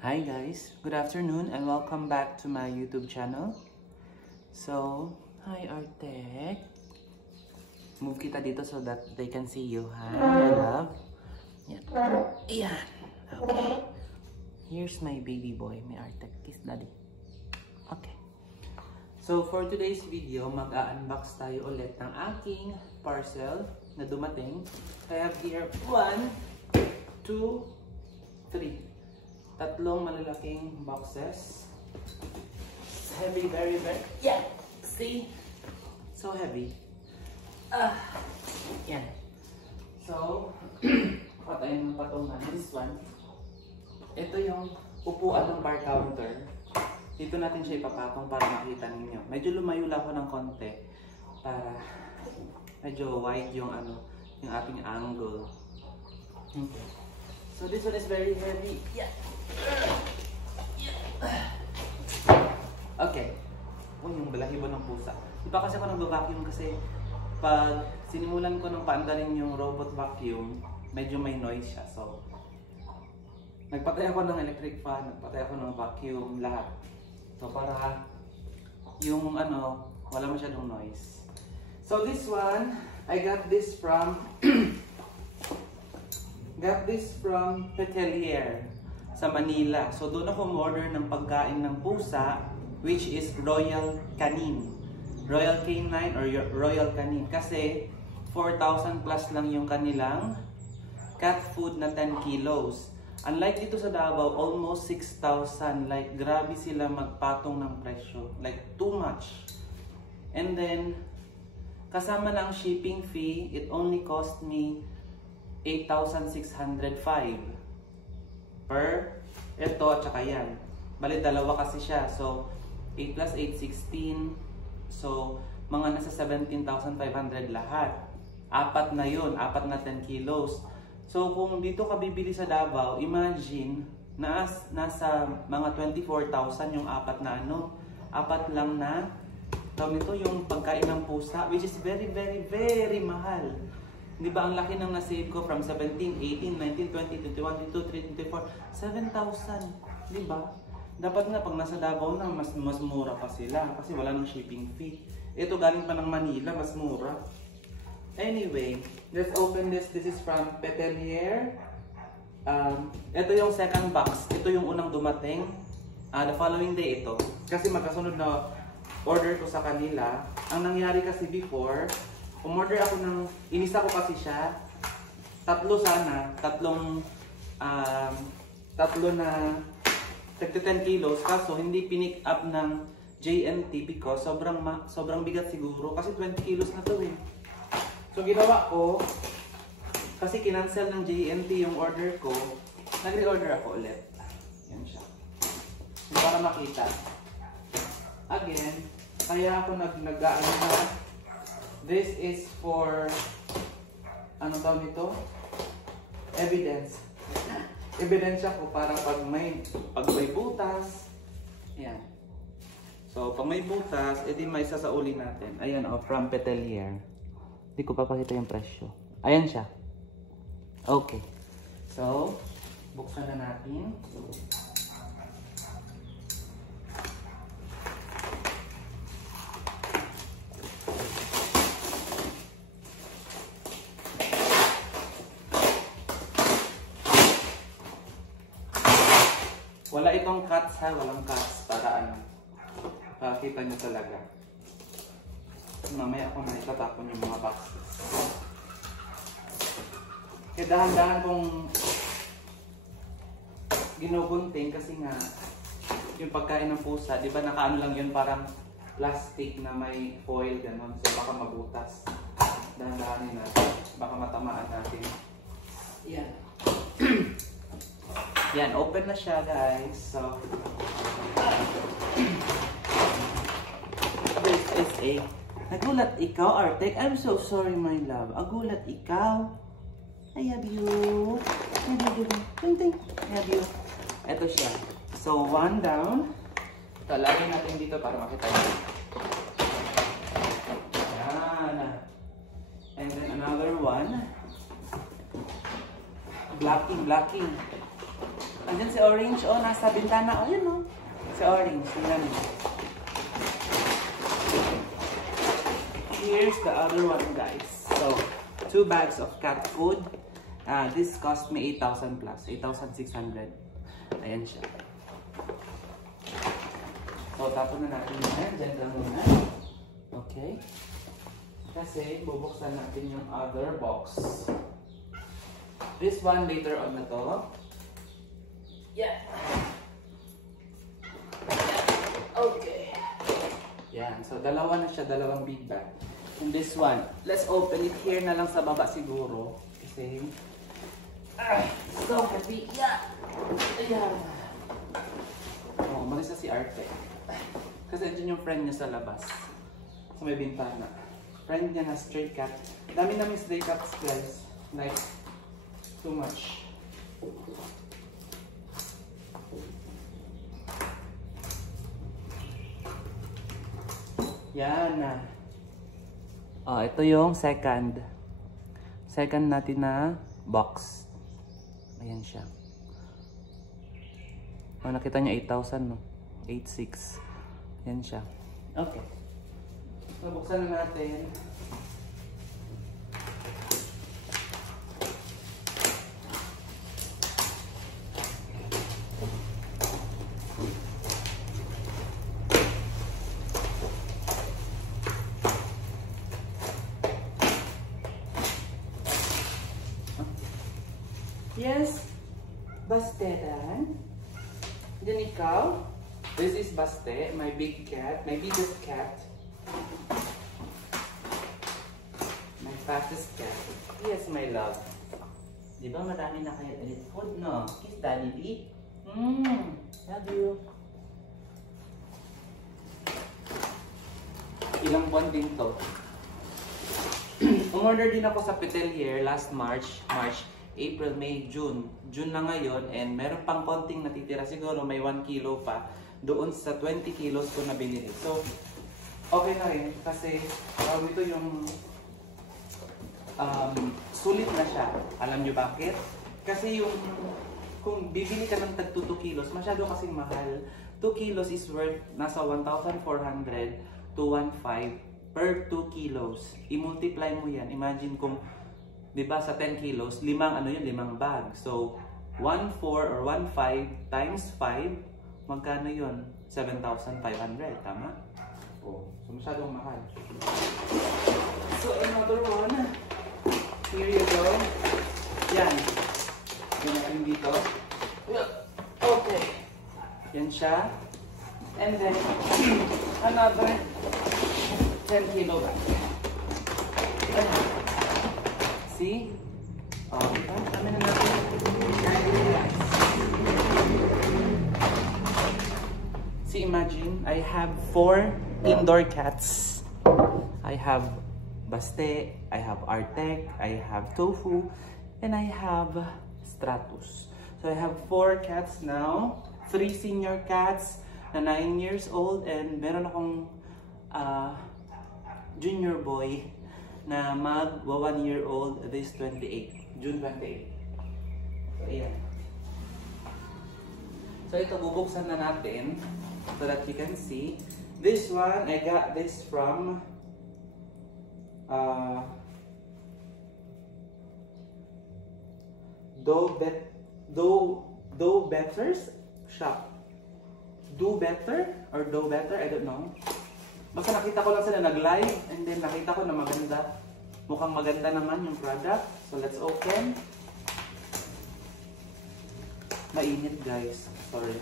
Hi guys, good afternoon and welcome back to my YouTube channel. So, hi Artek. Move kita dito so that they can see you. Hi, my love. Yan. Ayan. Okay. Here's my baby boy, my Artek. Kiss daddy. Okay. So, for today's video, mag-unbox tayo ulit ng aking parcel na dumating. I have here 1, 2, 3. Tatlong malalaking boxes. Heavy, very, yeah! See? So heavy. Yan. So, patayin ng patungan. This one. Ito yung upuan ng bar counter. Dito natin siya ipapatong para makita ninyo. Medyo lumayo lang ako ng konti para medyo wide yung yung ating angle. Okay. So this one is very heavy. Yeah. Okay. Yung balahibo ng pusa. Di pa kasi ako nag-vacuum kasi pag sinimulan ko ng paandalin yung robot vacuum, medyo may noise siya. So, nagpatay ako ng electric fan, nagpatay ako ng vacuum, lahat. So, para yung wala masyadong noise. So, this one, I got this from Petelier sa Manila. So doon ako order ng pagkain ng pusa, which is Royal Canin. Royal Canine or Royal Canin. Kasi 4,000 plus lang yung kanilang cat food na 10 kilos. Unlike dito sa Davao, almost 6,000. Like grabe sila magpatong ng presyo. Like too much. And then, kasama ng shipping fee, it only cost me 8,605 per ito at saka yan. Bali dalawa kasi siya. So 8 plus 8, 16. So mga nasa 17,500 lahat. Apat na yun. Apat na 10 kilos. So kung dito ka bibili sa Davao, imagine nasa mga 24,000 yung apat na apat lang na ito yung pagkain ng pusa, which is very, very, very mahal. Di ba ang laki ng na-save ko from 17, 18, 19, 20, 21, 22, 23, 24, 7,000. Di ba? Dapat nga pag nasa Davao na mas mura pa sila kasi wala nang shipping fee. Ito galing pa ng Manila, mas mura. Anyway, let's open this. This is from Petelier. Ito yung second box. Ito yung unang dumating. The following day ito. Kasi magkasunod na order ko sa kanila. Ang nangyari kasi before, umorder ako ng, inisa ko kasi siya, tatlo na 10 kilos, kaso hindi pinick up ng JNT because sobrang bigat siguro, kasi 20 kilos na to eh. So ginawa ko, kasi kinancel ng JNT yung order ko, nag-reorder ako ulit. Yan siya. Para makita. Again, kaya ako nag-ano na, this is for, ano tawag nito? Evidence. Ebidensya ko para pag may butas. Ayan. So, pag may butas, edi may sasauli natin. Ayan from Petelier. Hindi ko papakita yung presyo. Ayan siya. Okay. So, buksan na natin. Wala itong cuts ha, walang cuts para pakita nyo talaga. Mamaya ako na itatapon yung mga boxes. Kaya dahan-dahan kong ginugunting kasi nga yung pagkain ng pusa, di ba nakaano lang yun parang plastic na may foil ganon, so baka mabutas. Dahan-dahanin natin, baka matamaan natin. Yan. Yan, open na siya guys. So, this is a... Nagulat ikaw, Artek? I'm so sorry, my love. Agulat ikaw. I have you. I have you. Ito siya. So, one down. Ito, lagyan natin dito para makita nyo. Yan. And then another one. Blocking. Andyan si si Orange, oh, nasa bintana. Oh, yun, oh. Si Orange, tingnan mo. Here's the other one, guys. So, 2 bags of cat food. This cost me 8,000 plus, 8,600. Ayan siya. So, tapon na natin yan. Diyan lang muna. Okay. Kasi, bubuksan natin yung other box. This one later on na to. Yeah. Okay. Yan. So, dalawa na siya. Dalawang big bag. And this one, let's open it here na lang sa baba siguro. Kasi, so happy. Yeah. Ayan. Oh, umalis na si Arte. Kasi andyan yung friend niya sa labas. Sa may bintana. Friend niya na stray cat. Dami namin stray cats, guys. Like, too much. Yan na. Ito yung second natin na box. Ayan siya. Nakita niya 8,000, no? 8,600. Ayan siya. Okay. So, buksan na natin. Yes, Bastedan. Then ikaw. This is Baste, my big cat, my biggest cat. My fastest cat. Yes, my love. Di ba marami na kayo ulit food, no? Kiss Daddy B. Love you. Ilang buwan din to. Umorder din ako sa Petelier last March, April, May, June. June na ngayon and meron pang konting natitira. Siguro may 1 kilo pa doon sa 20 kilos ko na binili. So, okay na rin kasi ito yung sulit na siya. Alam nyo bakit? Kasi yung kung bibili ka ng tag 2 kilos, masyado kasing mahal. 2 kilos is worth nasa 1,400 to 1,500 per 2 kilos. I-multiply mo yan. Imagine kung diba sa 10 kilos, 5 bag. So, 1,400 or 1,500 times 5, magkano yun? 7,500, tama? Oh, so masyadong mahal. So, another one. Here you go. Yan. Yan natin dito. Okay. Yan siya. And then, another 10 kilo bag. See? Kami na natin. See, imagine, I have 4 indoor cats. I have Baste, I have Artec, I have Tofu, and I have Stratus. So I have 4 cats now. 3 senior cats na 9 years old, and meron akong junior boy na mag 1 year old this 28, June 28. So, ayan. So, ito bubuksan na natin so that you can see. This one, I got this from Do Better's shop. Do Better or Do Better, I don't know. Basta nakita ko lang sila nag-live and then nakita ko na maganda. Mukhang maganda naman yung product. So let's open. Mainit guys. Sorry.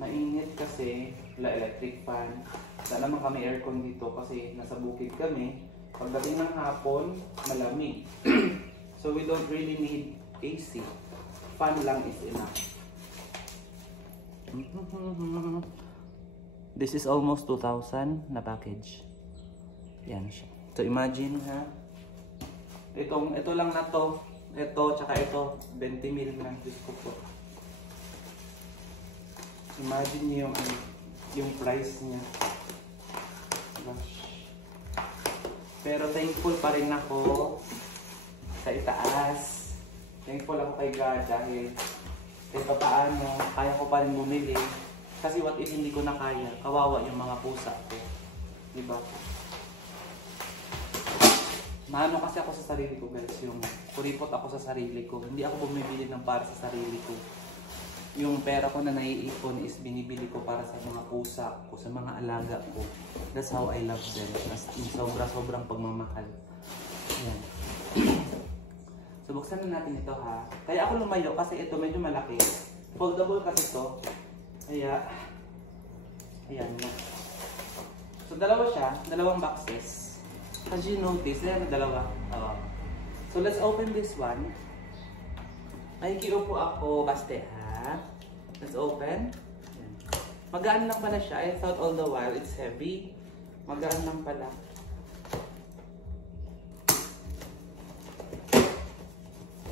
Mainit kasi wala electric fan. Wala naman kami aircon dito kasi nasa bukid kami. Pagdating ng hapon, malamig. So we don't really need AC. Fan lang is enough. This is almost 2,000 na package. Yan siya. So imagine ha. Ito lang na to. Ito tsaka ito 20 mil lang disco po. Imagine niyo yung price niya. Gosh. Pero thankful pa rin ako sa itaas. Thankful ako kay God dahil kahit pa paano, kaya ko pa rin bumili. Kasi what if hindi ko na kaya? Kawawa yung mga pusa ko. Diba? Maano kasi ako sa sarili ko guys, yung kuripot ako sa sarili ko. Hindi ako bumibili ng para sa sarili ko. Yung pera ko na naiipon is binibili ko para sa mga pusa ko, sa mga alaga ko. That's how I love them. As in, sobrang pagmamahal. Ayan. So, buksan na natin ito ha. Kaya ako lumayo kasi ito medyo malaki. Foldable kasi ito. Kaya, ayan na. So, dalawa siya. Dalawang boxes. As you notice, ayan na dalawa. So, let's open this one. Ay, kiupo ako. Baste ha. Let's open. Ayan. Magaan lang pala siya. I thought all the while it's heavy. Magaan lang pala.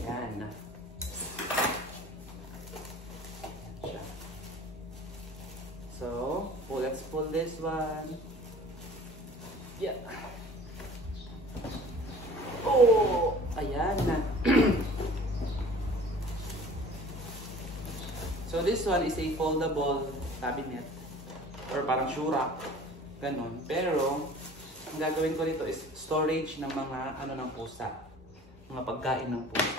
Ayan. So, let's pull this one. Yeah. Oh! Ayan na. So, this one is a foldable cabinet. Or parang shura. Ganon. Pero, ang gagawin ko dito is storage ng mga ano ng pusa. Mga pagkain ng pusa.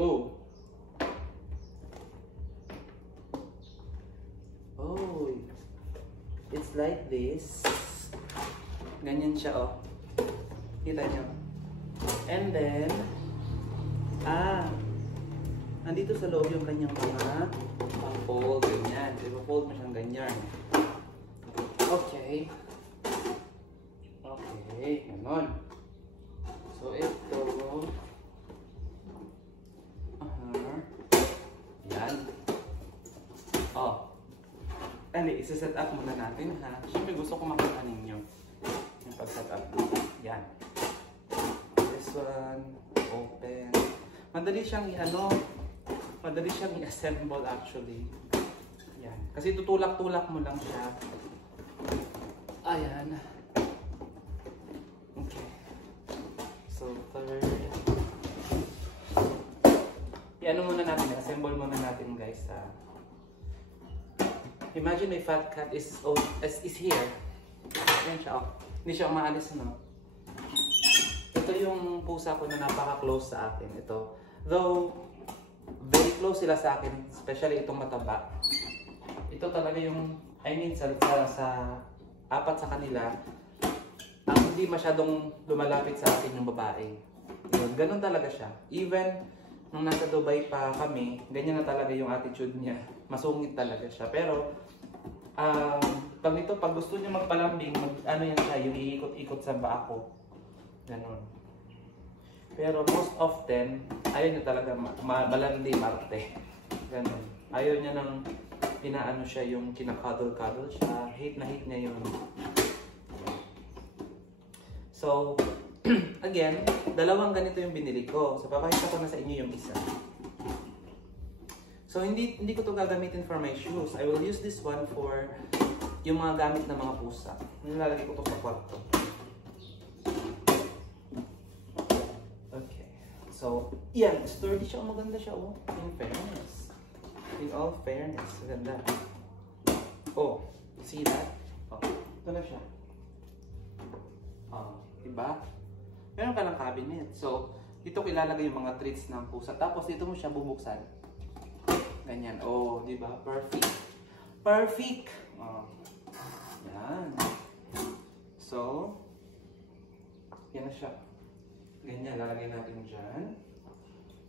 Oh! Oh! It's like this. Ganyan siya, oh. Kita nyo? And then, nandito sa loob yung kanyang mga fold, ganyan. Ipa-fold mo siyang ganyan. Okay. Okay, ganon. So, ito. Yan. Oh. Ali, isa-set up muna natin, ha? Siyempre gusto ko makita ninyo yung pag-set up. Yan. This one, open. Madali siyang madali siyang i-assemble actually. Yan. Kasi tutulak-tulak mo lang siya. Ayan. Okay. So, third. I-ano muna natin, assemble muna natin guys. Imagine my fat cat is here. Ayan siya, oh. Hindi siya umaalis, no? Ito yung pusa ko na napaka-close sa akin. Ito. Though, very close sila sa akin, especially itong mataba. Ito talaga yung, I mean, sa apat sa kanila, ang hindi masyadong lumalapit sa akin yung babae. Yun, ganun talaga siya. Even, nung nasa Dubai pa kami, ganyan na talaga yung attitude niya. Masungit talaga siya. Pero, pag gusto niya magpalambing, ano yan siya, yung iikot-ikot sa baa ko. Ganun. Pero most often, ayaw niya talaga malandi, marte. Ganun. Ayaw niya nang inaano siya, yung kinakadol-kadol siya. Hate na hate niya yun. So, again, dalawang ganito yung binili ko. So, papakita ko na sa inyo yung isa. So, hindi ko to gagamitin for my shoes. I will use this one for yung mga gamit ng mga pusa. Nilalagay ko to sa kwarto. Okay. So, yan. Sturdy siya. Maganda siya. Oh. In fairness. In all fairness. Maganda. Oh. See that? Oh. Ito na siya. Oh. Diba? Meron ka ng cabinet. So, dito ko ilalagay yung mga treats ng pusa. Tapos, dito mo siya bubuksan. Ganyan. Oh, di ba? Perfect. Perfect! Oh. Yan. So, yan na siya. Ganyan, lalagay natin dyan.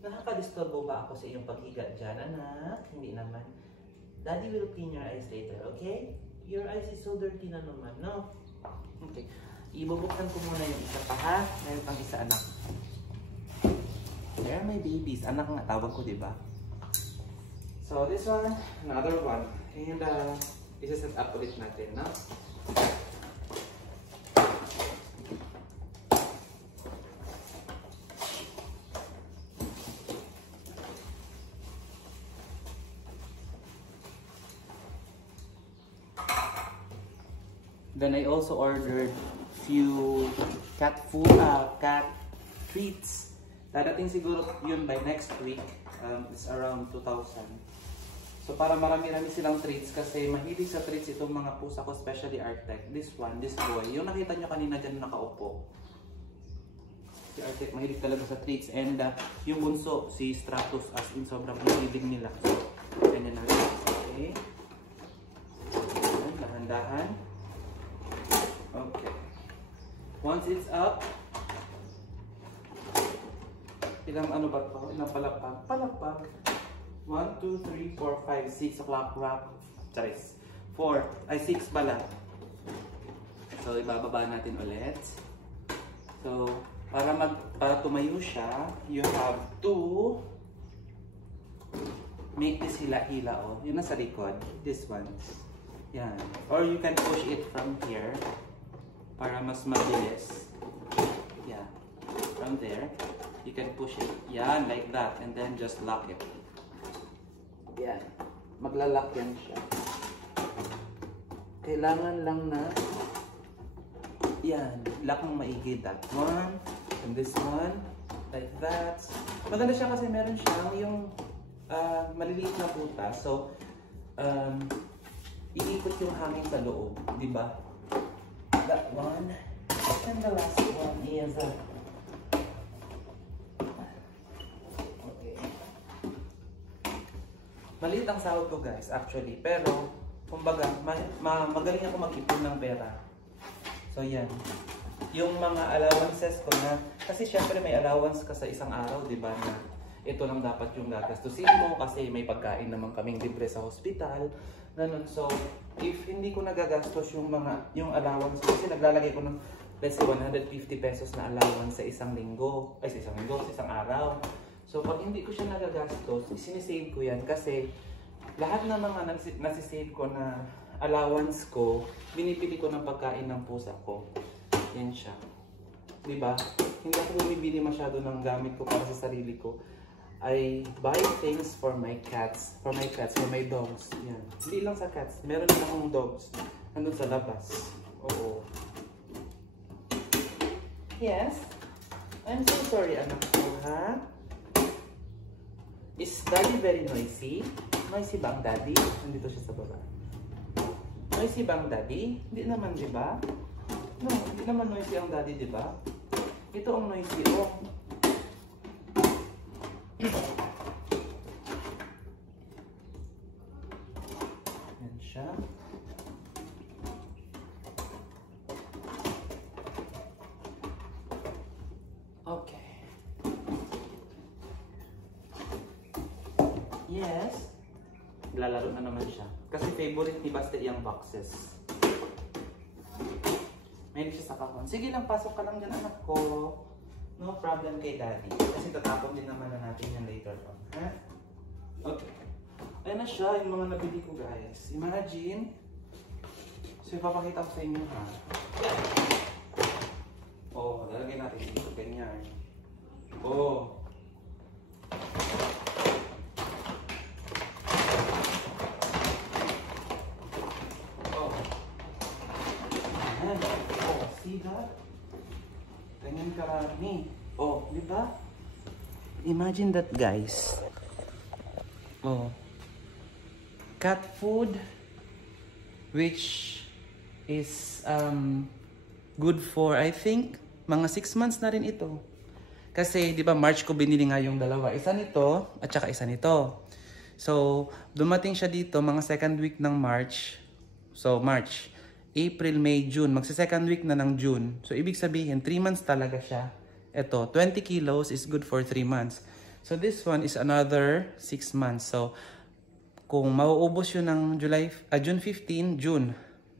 Nakaka-disturbo ba ako sa iyong paghiga dyan, anak? Hindi naman. Daddy will clean your eyes later, okay? Your eyes is so dirty na naman, no? Okay. Ibubuksan ko muna yung isa pa, ha? Meron pang isa, anak. There are my babies. Anak nga tawag ko, di ba? So this one, another one. And isa-set up ulit natin, no? Then I also ordered few cat food, cat treats. Dadating siguro yun by next week. It's around 2,000. So para marami-rami silang treats kasi mahilig sa treats itong mga pusa ko, especially Arctic. This one, this boy. Yung nakita nyo kanina dyan nakaupo. Si Arctic mahilig talaga sa treats. And yung bunso, si Stratus, as in sobrang mahilig nila. So, ganyan na rin. Okay. Dahan-dahan. Okay. Once it's up, ilang ano ba ito? Ilang palapag? Palapag. 1, 2, 3, 4, 5, 6 o'clock wrap. Charis. 4. Ay, 6 pala. So, ibababa natin ulit. So, para tumayo siya, you have to make this hila-hila. Oh. Yun na sa likod. This one. Yan. Or you can push it from here para mas mabilis. Yeah. From there, you can push it. Yan, like that. And then just lock it. Yan. Maglalak yan siya. Kailangan lang na yan. Lock ng maigi. That one. And this one. Like that. Maganda siya kasi meron siyang yung maliliit na butas. So, iikot yung hangin sa loob. Diba? That one. And the last one is maliit ang sahod ko guys, actually. Pero, kumbaga, magaling ako mag-ipon ng pera. So, yan. Yung mga allowances ko na, kasi syempre may allowance ka sa isang araw, di ba, na ito lang dapat yung gagastusin mo kasi may pagkain naman kaming libre sa hospital. Ganun. So, if hindi ko nagagastos yung allowance, kasi naglalagay ko ng, let's say, 150 pesos na allowance sa isang linggo, sa isang araw. So, pag hindi ko siya nagagastos, sinisave ko yan kasi lahat ng mga nasisave ko na allowance ko, binibili ko ng pagkain ng pusa ko. Yan siya. Diba? Hindi ako bumibili masyado ng gamit ko para sa sarili ko. I buy things for my cats, for my dogs. Yan. Hindi lang sa cats. Meron din akong dogs. Nandun sa labas. Oo. Yes? I'm so sorry, anak ko, ha? Is daddy very noisy? Noisy ba ang daddy? Nandito siya sa baba. Noisy ba ang daddy? Hindi naman, di ba? No, hindi naman noisy ang daddy, di ba? Ito ang noisy, oh. Yan siya. Okay. Yes. Lalaro na naman siya. Kasi favorite ni Basti yung boxes. Mahilig siya sa kahon. Sige lang, pasok ka lang dyan anak ko. No problem kay daddy. Kasi tatapon din naman na natin yan later on. Ha? Okay. Ayan na siya, yung mga nabili ko guys. Imagine. So ipapakita ko sa inyo ha. Oh, lalagyan natin dito. Ganyan. Oh. See that? Ganyan karami. Oh, di ba? Imagine that, guys. Oh. Cat food which is good for, I think, mga 6 months na rin ito. Kasi, di ba, March ko binili nga yung dalawa. Isa nito, at saka isa nito. So, dumating siya dito mga second week ng March. So, March. April, May, June. Magsa-second week na ng June. So, ibig sabihin, 3 months talaga siya. Ito, 20 kilos is good for 3 months. So, this one is another 6 months. So, kung mauubos yun ng June 15,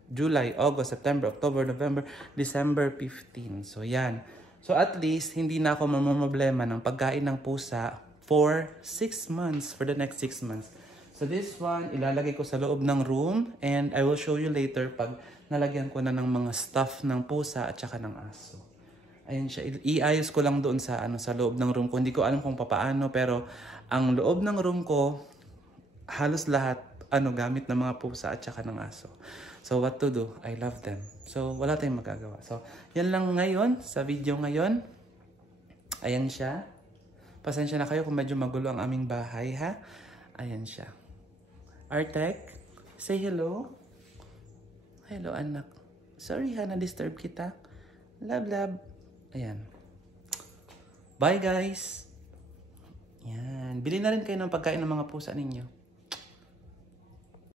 July, August, September, October, November, December 15. So, yan. So, at least, hindi na ako mamamroblema ng pagkain ng pusa for 6 months, for the next 6 months. So, this one, ilalagay ko sa loob ng room and I will show you later pag nalagyan ko na ng mga stuff ng pusa at saka ng aso. Ayan siya. Iayos ko lang doon sa loob ng room ko. Hindi ko alam kung papaano pero ang loob ng room ko halos lahat gamit ng mga pusa at saka ng aso. So what to do? I love them. So wala tayong magagawa. So yan lang ngayon sa video ngayon. Ayan siya. Pasensya na kayo kung medyo magulo ang aming bahay ha. Ayan siya. Artek, say hello. Hello anak. Sorry ha, na-disturb kita. Love, love. Ayan. Bye guys. Yan. Bili na rin kayo ng pagkain ng mga pusa ninyo.